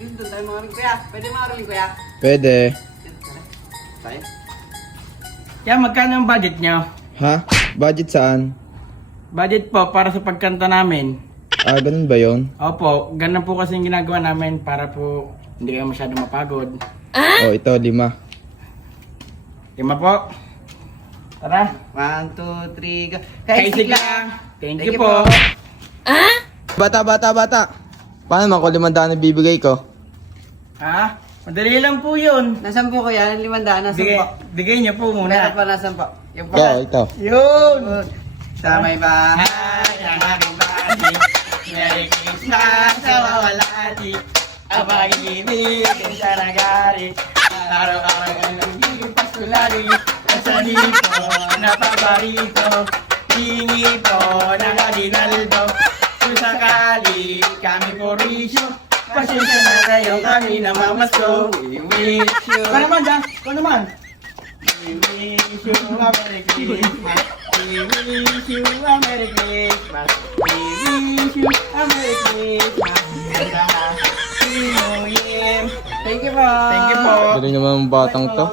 Dito tayo maraming kuya. Pwede maraming kuya? Pwede. Tayo? Kaya magkano ang budget nyo? Ha? Budget saan? Budget po para sa pagkanta namin. Ah, ganun ba yun? Opo, ganun po kasi yung ginagawa namin para po hindi kayo masyado mapagod. Oh, ito, 5. 5 po. Tara. 1, 2, 3, go. Kaisig lang. Thank you po. Bata. Paano naman kung 500 na bibigay ko? Ha? Madali lang po yun. Nasaan po kuya? 500, nasaan po? Bigay niyo po Meron muna. pa, nasaan po? Yung po. Ito. Yun! Sa may bahay. Hi, ang aking bati. Merry Christmas sa wawalati. Ang pag-ibig ay siya nagari. Araw-araw ang nagiging pasulari. Sa dito, napabarito. Hingi po, nakadinaldo. Kung sakali kami porisyo. Pasensya na kayo kami na mamasko. We wish you. Ano naman dyan? Ano naman? We wish you a Merry Christmas. We wish you a Merry Christmas. We wish you a Merry Christmas. And a Happy New Year. Thank you po. Thank you po. Galing naman ang batang to.